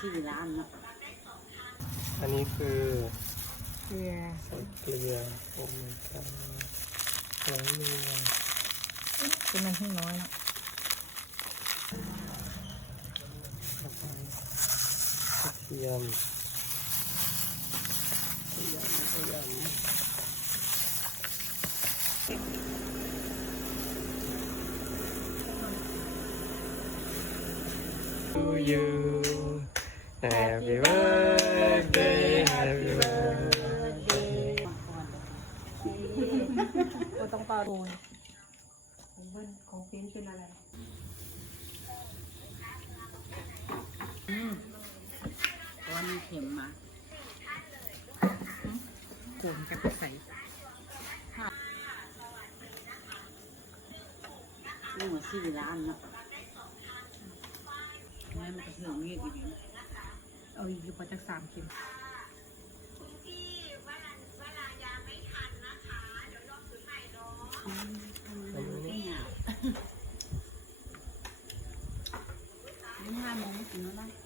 4 ล้านเนาะอันนี้คือเกลือ ใส่เกลือโอ้ my god แล้วเนื้อ คือมันให้น้อยเนาะ ต่อไปกระเทียมขยำTo you Happy birthday Happy birthday ก็ต้องเป่าโดนของเบิ้ลของเฟ้นเป็นอะไรเพราะว่ามันเค็มมา โขมจะใส่ นี่ว่า4 ล้านเนาะแม่มันก็เพิ่มเยอะอีกนะ เอาอีกอยู่พอจาก3 เข็ม ไม่หนาวนี่5 โมงไม่กินแล้วนะ